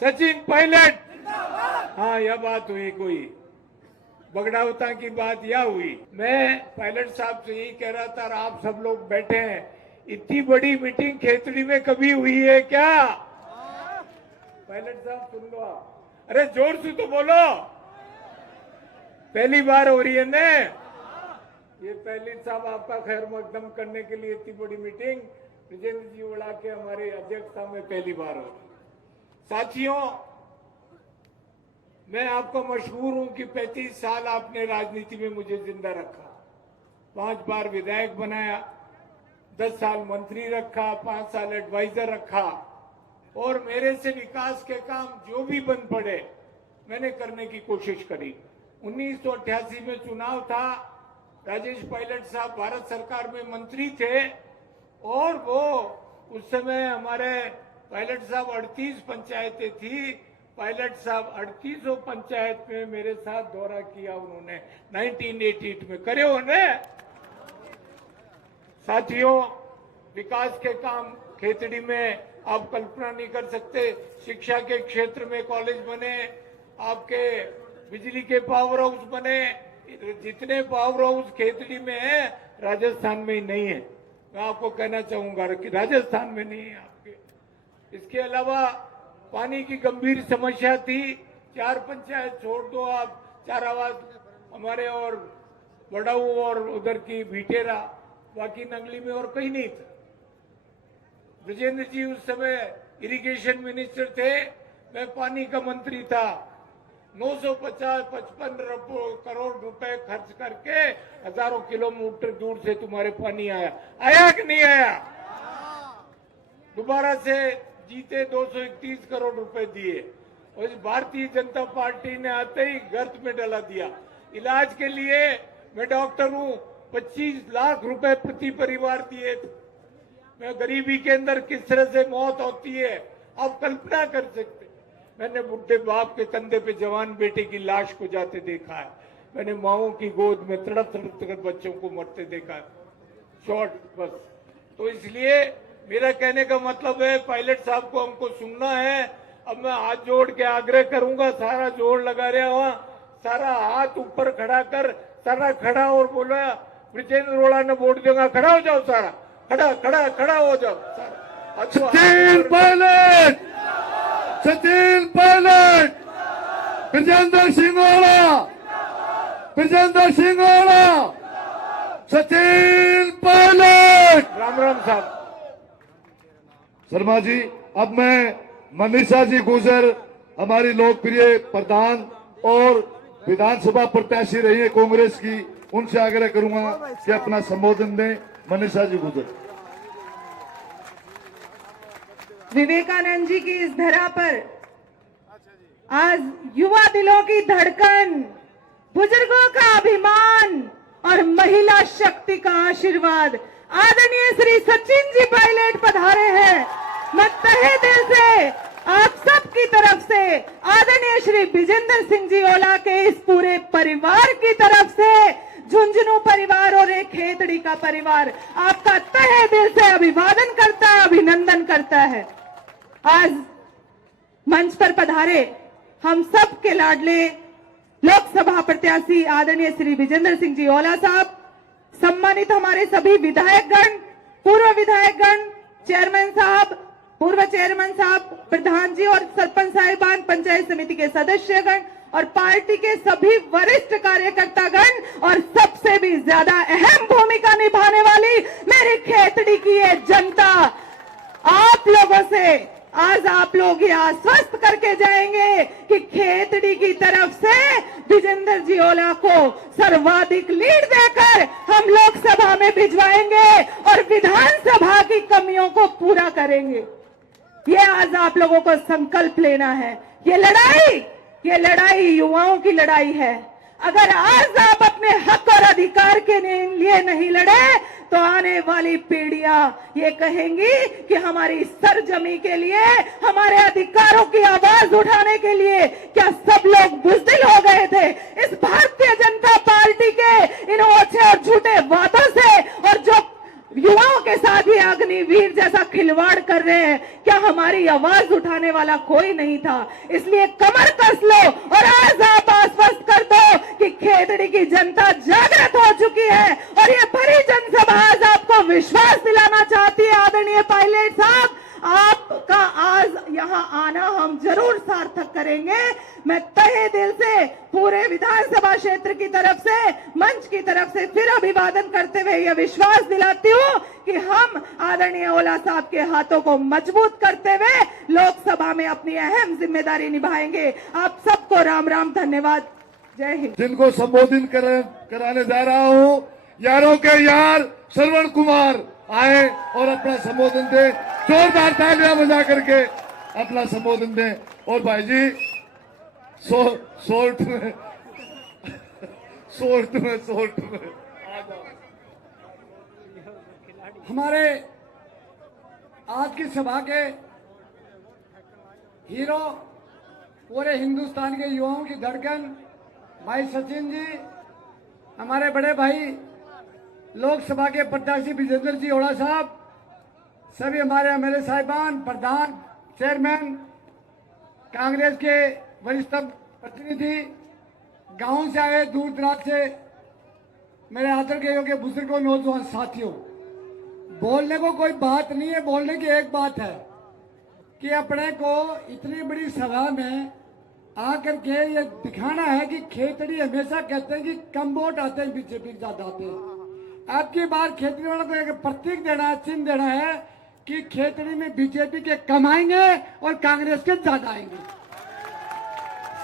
सचिन पायलट। हाँ, यह बात हुई, कोई बगड़ावता की बात यह हुई। मैं पायलट साहब से यही कह रहा था, और आप सब लोग बैठे हैं, इतनी बड़ी मीटिंग खेतड़ी में कभी हुई है क्या? पायलट साहब सुन लो आप, अरे जोर से तो बोलो, पहली बार हो रही है ना ये। पायलट साहब आपका खैर मकदम करने के लिए इतनी बड़ी मीटिंग ब्रजेंद्र जी ओला के हमारे अध्यक्षता में पहली बार हो। साथियों, मैं आपको मशहूर हूं कि 35 साल आपने राजनीति में मुझे जिंदा रखा। 5 बार विधायक बनाया, 10 साल मंत्री रखा, 5 साल एडवाइजर रखा, और मेरे से विकास के काम जो भी बन पड़े मैंने करने की कोशिश करी। 1988 में चुनाव था, राजेश पायलट साहब भारत सरकार में मंत्री थे, और वो उस समय हमारे पायलट साहब 38 पंचायतें थी। पायलट साहब 38 पंचायत में मेरे साथ दौरा किया उन्होंने 1988 में, करे उन्हें। साथियों, विकास के काम खेतड़ी में आप कल्पना नहीं कर सकते। शिक्षा के क्षेत्र में कॉलेज बने, आपके बिजली के पावर हाउस बने, जितने पावर हाउस खेतड़ी में है राजस्थान में ही नहीं है। मैं आपको कहना चाहूंगा कि राजस्थान में नहीं है आपके। इसके अलावा पानी की गंभीर समस्या थी, 4 पंचायत छोड़ दो आप, चारावाद हमारे और बड़ाऊ और उधर की भीटेरा, बाकी नंगली में और कहीं नहीं था। ब्रजेंद्र जी उस समय इरिगेशन मिनिस्टर थे, मैं पानी का मंत्री था। 955 करोड़ रुपए खर्च करके हजारों किलोमीटर दूर से तुम्हारे पानी आया कि नहीं आया? दोबारा से जीते, 231 करोड़ रुपए दिए और इस भारतीय जनता पार्टी ने आते ही गर्त में डाला दिया। इलाज के लिए मैं डॉक्टर हूं, 25 लाख रुपए प्रति परिवार दिए थे। मैं गरीबी के अंदर किस तरह से मौत होती है आप कल्पना कर सकते। मैंने बुढ़े बाप के कंधे पे जवान बेटे की लाश को जाते देखा है। मैंने माओं की गोद में तड़प तड़प कर बच्चों को मरते देखा है। शॉर्ट बस। तो इसलिए मेरा कहने का मतलब है, पायलट साहब को हमको सुनना है। अब मैं हाथ जोड़ के आग्रह करूंगा, सारा जोड़ लगा रहा हुआ, सारा हाथ ऊपर खड़ा कर, सारा खड़ा और बोला ब्रिजेंद्र ओला ने वोट देगा, खड़ा हो जाओ, सारा खड़ा खड़ा खड़ा हो जाओ सारा। सचिन पायलट, सचिन पायलट, ब्रिजेंद्र सिंह ओला, ब्रिजेंद्र सिंह ओला, सचिन पायलट। राम राम साहब। शर्मा जी, अब मैं मनीषा जी गुजर, हमारी लोकप्रिय प्रधान और विधानसभा प्रत्याशी रही है कांग्रेस की, उनसे आग्रह करूंगा कि अपना संबोधन दें। मनीषा जी गुजर। विवेकानंद जी की इस धरा पर आज युवा दिलों की धड़कन, बुजुर्गों का अभिमान और महिला शक्ति का आशीर्वाद आदरणीय श्री सचिन जी पायलट पधारे हैं। मैं तहे दिल से आप सबकी तरफ से आदरणीय श्री विजेंद्र सिंह जी ओला के इस पूरे परिवार की तरफ से, झुंझुनू परिवार और एक खेतड़ी का परिवार आपका तहे दिल से अभिवादन करता है, अभिनंदन करता है। आज मंच पर पधारे हम सब के लाडले लोकसभा प्रत्याशी आदरणीय श्री विजेंद्र सिंह जी ओला साहब, सम्मानित हमारे सभी विधायकगण, पूर्व विधायकगण, चेयरमैन साहब, पूर्व चेयरमैन साहब, प्रधान जी और सरपंच साहिबान, पंचायत समिति के सदस्यगण और पार्टी के सभी वरिष्ठ कार्यकर्तागण और सबसे भी ज्यादा अहम भूमिका निभाने वाली मेरी खेतड़ी की ये जनता, आप लोगों से आज आप लोग ये आश्वस्त करके जाएंगे कि खेतड़ी की तरफ से विजेंद्र जी ओला को सर्वाधिक लीड देकर हम लोकसभा में भिजवाएंगे और विधानसभा की कमियों को पूरा करेंगे। ये आज आप लोगों को संकल्प लेना है। ये लड़ाई युवाओं की लड़ाई है। अगर आज आप अपने हक और अधिकार के लिए नहीं लड़े तो आने वाली पीढ़ियां ये कहेंगी कि हमारी सरजमी के लिए, हमारे अधिकारों की आवाज उठाने के लिए क्या सब लोग बुज़दिल हो गए थे? इस भारतीय जनता पार्टी के इन ओछे और झूठे वादों से और जो युवाओं के साथ ही अग्निवीर जैसा खिलवाड़ कर रहे हैं, क्या हमारी आवाज उठाने वाला कोई नहीं था? इसलिए कमर कस लो और आज आप आश्वस्त कर दो कि खेतड़ी की जनता जागृत हो चुकी है और ये भरी जनसभा आज आपको विश्वास दिलाना चाहती है। आदरणीय पायलट साहब, आपका आज यहाँ आना हम जरूर सार्थक करेंगे। मैं तहे दिल से पूरे विधानसभा क्षेत्र की तरफ से, मंच की तरफ से फिर अभिवादन करते हुए यह विश्वास दिलाती हूँ कि हम आदरणीय ओला साहब के हाथों को मजबूत करते हुए लोकसभा में अपनी अहम जिम्मेदारी निभाएंगे। आप सबको राम राम, धन्यवाद, जय हिंद। जिनको संबोधित कराने जा रहा हूँ, यारों के यार श्रवण कुमार आए और अपना संबोधन दे, जोरदार तालियां बजा करके अपना संबोधन दें। और भाई जी शॉर्ट में हमारे आज की सभा के हीरो, पूरे हिंदुस्तान के युवाओं की धड़कन भाई सचिन जी, हमारे बड़े भाई लोकसभा के प्रत्याशी विजेंद्र जी ओला साहब, सभी हमारे एमएलए साहिबान, प्रधान, चेयरमैन, कांग्रेस के वरिष्ठ प्रतिनिधि, गांव से आए, दूर दराज से मेरे आदर के योग्य बुजुर्गों, नौजवान साथियों, बोलने को कोई बात नहीं है, बोलने की एक बात है कि अपने को इतनी बड़ी सभा में आकर के ये दिखाना है कि खेतड़ी हमेशा कहते हैं कि कम वोट आते हैं, बीजेपी के ज्यादा आते हैं। अब की बार खेतड़ी वालों को एक प्रतीक देना है, चिन्ह देना है कि खेतड़ी में बीजेपी के कम आएंगे और कांग्रेस के ज्यादा आएंगे।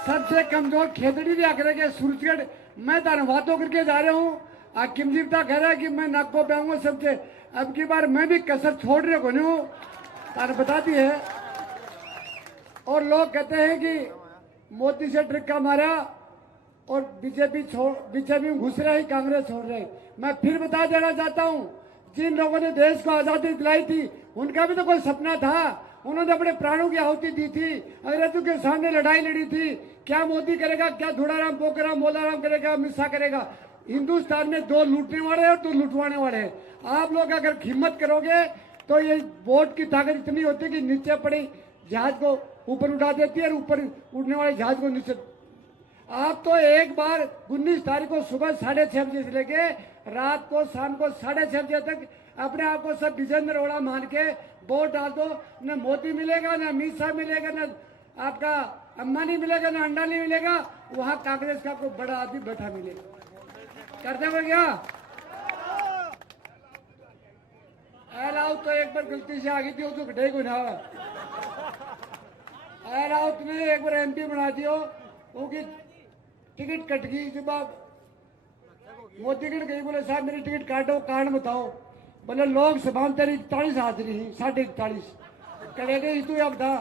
सबसे कमजोर खेतड़ी दिया करेंगे सूरजगढ़। मैं धन्यवादों करके जा रहा हूँ। आकिम जीवता कह रहा है कि मैं नाको पे आऊंगा सबसे। अब की बार मैं भी कसर छोड़ रहे को नहीं हूँ, तार बताती है। और लोग कहते हैं कि मोदी से ट्रिक्का मारा और बीजेपी में घुस रहे, कांग्रेस छोड़ रहे। मैं फिर बता देना चाहता हूँ, जिन लोगों ने देश को आजादी दिलाई थी उनका भी तो कोई सपना था, उन्होंने अपने प्राणों की आहुति दी थी, अंग्रेजों के सामने लड़ाई लड़ी थी। क्या मोदी करेगा, क्या धुड़ाराम पोखराम मोलाराम करेगा, अमित शाह करेगा? हिंदुस्तान में दो लूटने वाले हैं और दो लुटवाने वाले हैं। आप लोग अगर हिम्मत करोगे तो ये वोट की ताकत इतनी होती है कि नीचे पड़ी जहाज को ऊपर उठा देती है और ऊपर उड़ने वाले जहाज को नीचे। आप तो एक बार 19 तारीख को सुबह 6:30 बजे से लेके रात को शाम को 6:30 बजे तक अपने आप को सब विजेंद्र ओड़ा मान के वोट डाल दो। न मोदी मिलेगा, न अमित शाह मिलेगा, न आपका अंबानी मिलेगा, न अंडानी मिलेगा। वहां कांग्रेस का कोई बड़ा आदमी बैठा मिलेगा। करते हो क्या? राउत तो एक बार गलती से आ गई थी, वो तो घटे को ना। राउत ने एक बार एमपी बना दियो, उनकी टिकट कट गई। जब आप मोदी टिकट गई, बोले साहब मेरी टिकट काटो, कारण बताओ। बोले लोकसभा में तेरी 41 हाजिरी, 41.5 करे गई तू अब था।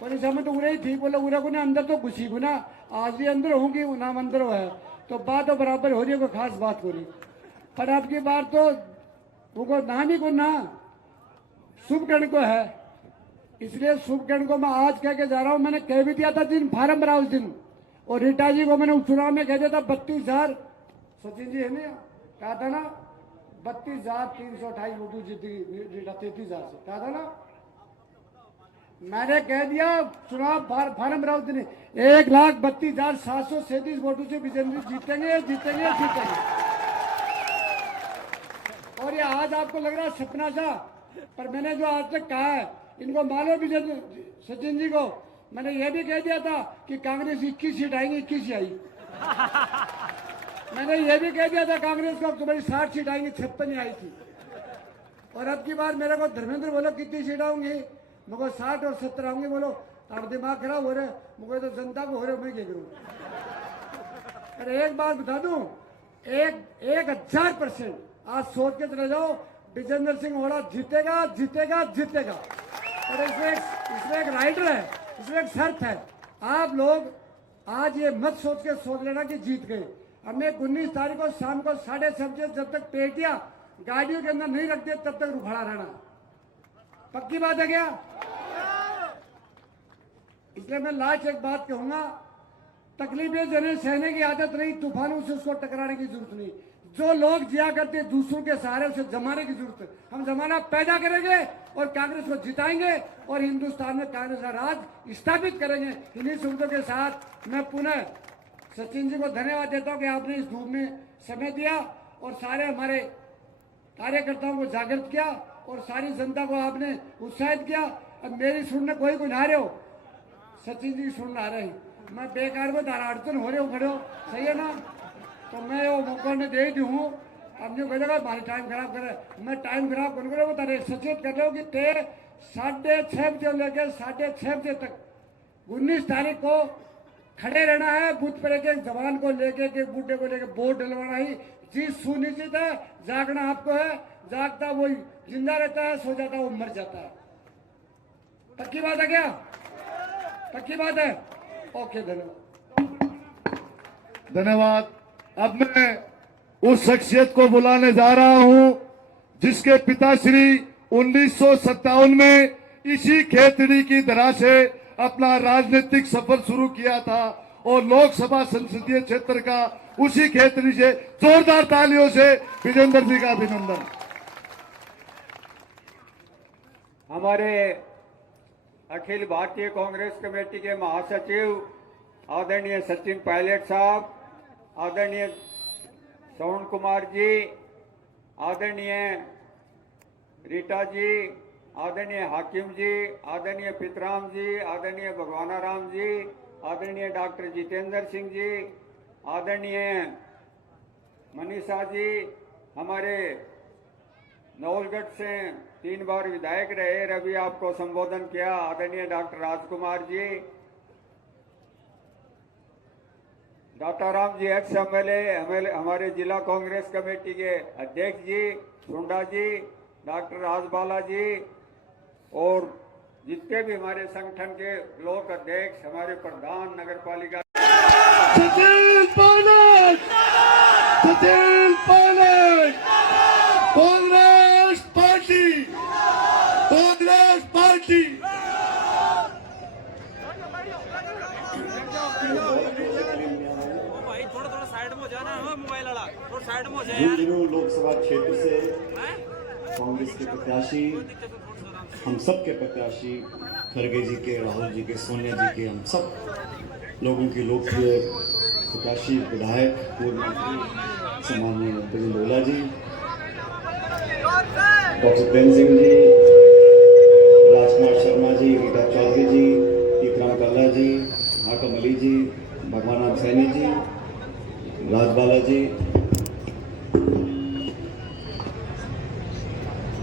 बोले साहब मैं तो उड़े ही थी। बोले उड़ा को ना अंदर तो घुसी को ना, आज भी अंदर होंगी, नाम अंदर हो है तो बात तो बराबर हो रही है, कोई खास बात को नहीं। पर अब की बार तो वो नाम ही को ना शुभकर्ण को है, इसलिए शुभकर्ण को मैं आज कह के जा रहा हूं। मैंने कह भी दिया था जिन फार्म भरा उस दिन, और रीटा जी को मैंने उस चुनाव में कह दिया था 32,000, सचिन जी है ना, कहा था ना 32,328 वोटों जीती रीटा, 33,000 से कहा था ना। मैंने कह दिया चुनाव फार्म भरा उस दिन 1,32,737 वोटों से विजेंद्र जीतेंगे जीतेंगे जीतेंगे। और ये आज आपको लग रहा है सपना सा, पर मैंने जो आज तक कहा है इनको मालूम भी, सचिन जी को मैंने यह भी कह दिया था कि कांग्रेस 21 सीट आएंगी, 21 ही आई। मैंने यह भी कह दिया था कांग्रेस को तुम्हारी 60 सीट आएंगी, 56 ही आई थी। और अब की बार मेरे को धर्मेंद्र बोलो कितनी सीट आऊंगी, मुझे 60 और 70 आऊंगी। बोलो अब दिमाग खराब हो रहे, मुझे तो जनता को हो रहे, मैं क्या करूँ? अरे एक बात बता दूं, 1000% आज सोच के चले जाओ, विजेंद्र सिंह ओड़ा जीतेगा जीतेगा जीतेगा। और इसमें एक राइटर है, इसमें एक शर्त है। आप लोग आज ये मत सोच लेना कि जीत गए। हमें 19 तारीख को शाम को 6:30 बजे जब तक पेटियां गाड़ियों के अंदर नहीं रखते तब तक रुखड़ा रहना। पक्की बात है क्या? इसलिए मैं लास्ट एक बात कहूंगा, तकलीफें जिन्हें सहने की आदत नहीं, तूफानों से उसको टकराने की जरूरत नहीं। जो लोग जिया करते दूसरों के सहारे, उसे जमाने की जरूरत है। हम जमाना पैदा करेंगे और कांग्रेस को जिताएंगे और हिंदुस्तान में कांग्रेस का राज स्थापित करेंगे। इन्हीं शब्दों के साथ मैं पुनः सचिन जी को धन्यवाद देता हूं कि आपने इस धूप में समय दिया और सारे हमारे कार्यकर्ताओं को जागृत किया और सारी जनता को आपने उत्साहित किया। अब मेरी सुनने कोई को ना रहे हो, सचिन जी सुन आ रहे हैं, मैं बेकार में तारा अड़चन हो रहे हो खड़े हो, सही है ना? तो मैं वो मौका ने दे दी हूँ। अब जो कहेगा हमारी टाइम खराब करे, मैं टाइम खराब करूँगा। वो तारे सचेत कर रहे हो कि 6:30 बजे लेकर 6:30 बजे तक 19 तारीख को खड़े रहना है। बूथ पर एक जवान को लेके के बूढ़े को लेके वोट डलवाना ही चीज सुनिश्चित है। जागना आपको है, जागता वो जिंदा रहता है, सो जाता वो मर जाता है। पक्की बात है क्या? पक्की बात है। ओके, धन्यवाद। धन्यवाद। अब मैं उस शख्सियत को बुलाने जा रहा हूं जिसके पिताश्री 1957 में इसी खेतड़ी की तरह से अपना राजनीतिक सफर शुरू किया था और लोकसभा संसदीय क्षेत्र का उसी खेतड़ी से जोरदार तालियों से विजेंद्र जी का अभिनंदन। हमारे अखिल भारतीय कांग्रेस कमेटी के महासचिव आदरणीय सचिन पायलट साहब, आदरणीय श्रवण कुमार जी, आदरणीय रीटा जी, आदरणीय हाकिम जी, आदरणीय पितराम जी, आदरणीय भगवानाराम जी, आदरणीय डॉक्टर जितेंद्र सिंह जी, आदरणीय मनीषा जी, हमारे नवलगढ़ से 3 बार विधायक रहे, रवि आपको संबोधन किया, आदरणीय डॉक्टर राजकुमार जी, दाताराम जी एक्स एमएलए, हमारे जिला कांग्रेस कमेटी के अध्यक्ष जी सुंडा जी, डॉक्टर राजबाला जी, और जितने भी हमारे संगठन के ब्लॉक अध्यक्ष, हमारे प्रधान नगर पालिका सचिन पायलट, सचिन पायलट, कांग्रेस पार्टी, कांग्रेस पार्टी। झुंझुनू लोकसभा क्षेत्र से कांग्रेस के प्रत्याशी, हम सब के प्रत्याशी, खड़गे जी के, राहुल जी के, सोनिया जी के, हम सब लोगों की लोकप्रिय प्रत्याशी विधायक पूर्व मंत्री सम्माननीय बिजेंद्र ओला जी, डॉक्टर प्रेम सिंह जी, राजकुमार शर्मा जी, रीटा चौधरी जी, टीकराम कल्ला जी, हाकम अली जी, भगवान सैनी जी, राजबाला जी,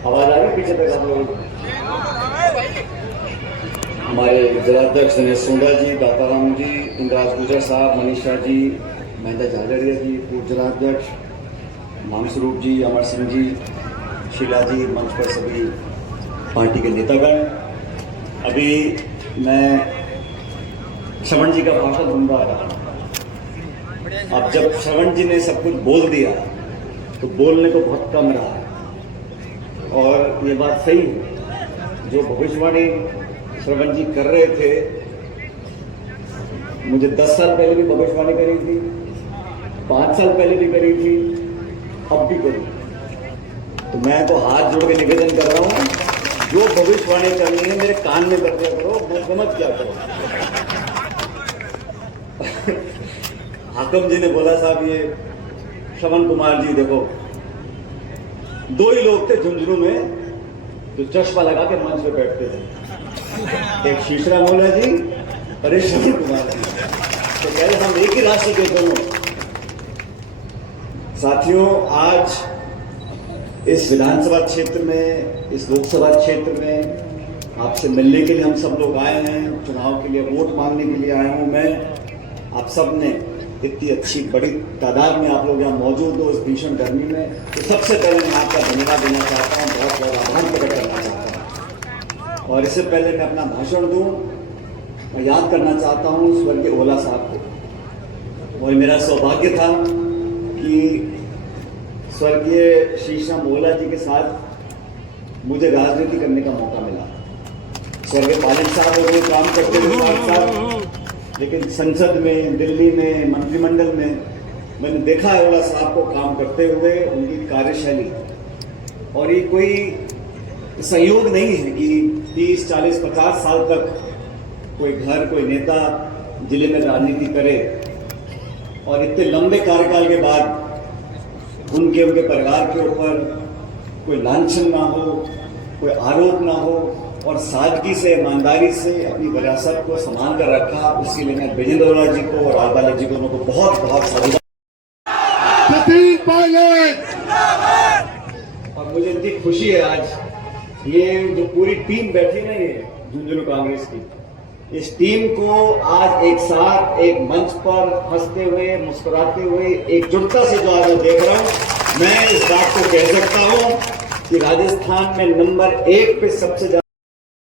आवाज आ रही पीछे तक आप लोग, हमारे जिलाध्यक्ष दिनेश सोंडा जी, दाताराम जी, इंद्राज गुजर साहब, मनीषा जी, महेंद्र झालरिया जी, पूर्व जिलाध्यक्ष मानसरूप जी, अमर सिंह जी, शीला जी, मंच पर सभी पार्टी के नेतागण। अभी मैं श्रवण जी का भाषण सुन रहा था। अब जब श्रवण जी ने सब कुछ बोल दिया तो बोलने को बहुत कम रहा, और ये बात सही है। जो भविष्यवाणी श्रवण जी कर रहे थे, मुझे 10 साल पहले भी भविष्यवाणी करी थी, 5 साल पहले भी करी थी, अब भी करी। तो मैं तो हाथ जोड़ के निवेदन कर रहा हूं, जो भविष्यवाणी करनी है मेरे कान में कर दिया करो, मुझको मत क्या करो। हाकम जी ने बोला साहब ये श्रवण कुमार जी, देखो 2 ही लोग थे झुंझुनू में जो चश्मा लगा के मंच पे बैठते थे, एक शीशराम ओला जी और एक श्रवण कुमार जी। तो कहे हम एक ही राष्ट्र के दोनों। साथियों, आज इस विधानसभा क्षेत्र में, इस लोकसभा क्षेत्र में आपसे मिलने के लिए हम सब लोग आए हैं, चुनाव के लिए वोट मांगने के लिए आया हूं मैं। आप सब ने इतनी अच्छी बड़ी तादाद में आप लोग यहाँ मौजूद हो इस भीषण गर्मी में, तो सबसे पहले मैं आपका धन्यवाद देना चाहता हूँ, बहुत बहुत आभार प्रकट करना चाहता हूँ। और इससे पहले मैं अपना भाषण दूँ, मैं याद करना चाहता हूँ स्वर्गीय ओला साहब को। और मेरा सौभाग्य था कि स्वर्गीय शीशम ओला जी के साथ मुझे राजनीति करने का मौका मिला। स्वर्गीय पायलट साहब वो काम करते हुए साथ साथ, लेकिन संसद में, दिल्ली में, मंत्रिमंडल में मैंने देखा है ओला साहब को काम करते हुए, उनकी कार्यशैली। और ये कोई संयोग नहीं है कि 30, 40, 50 साल तक कोई घर, कोई नेता जिले में राजनीति करे और इतने लंबे कार्यकाल के बाद उनके परिवार के ऊपर कोई लांछन ना हो, कोई आरोप ना हो, और सादगी से, ईमानदारी से अपनी विरासत को संभाल कर रखा। उसके लिए मैं बिजेंद्र ओला जी को और राजबाला जी को उनको बहुत बहुत साधुवाद। और मुझे इतनी खुशी है आज ये जो पूरी टीम बैठी ना, ये झुंझुनू कांग्रेस की, इस टीम को आज एक साथ एक मंच पर हंसते हुए, मुस्कुराते हुए, एकजुटता से जो आज मैं देख रहा हूं, मैं इस बात को कह सकता हूं कि राजस्थान में नंबर 1 पे सबसे ज्यादा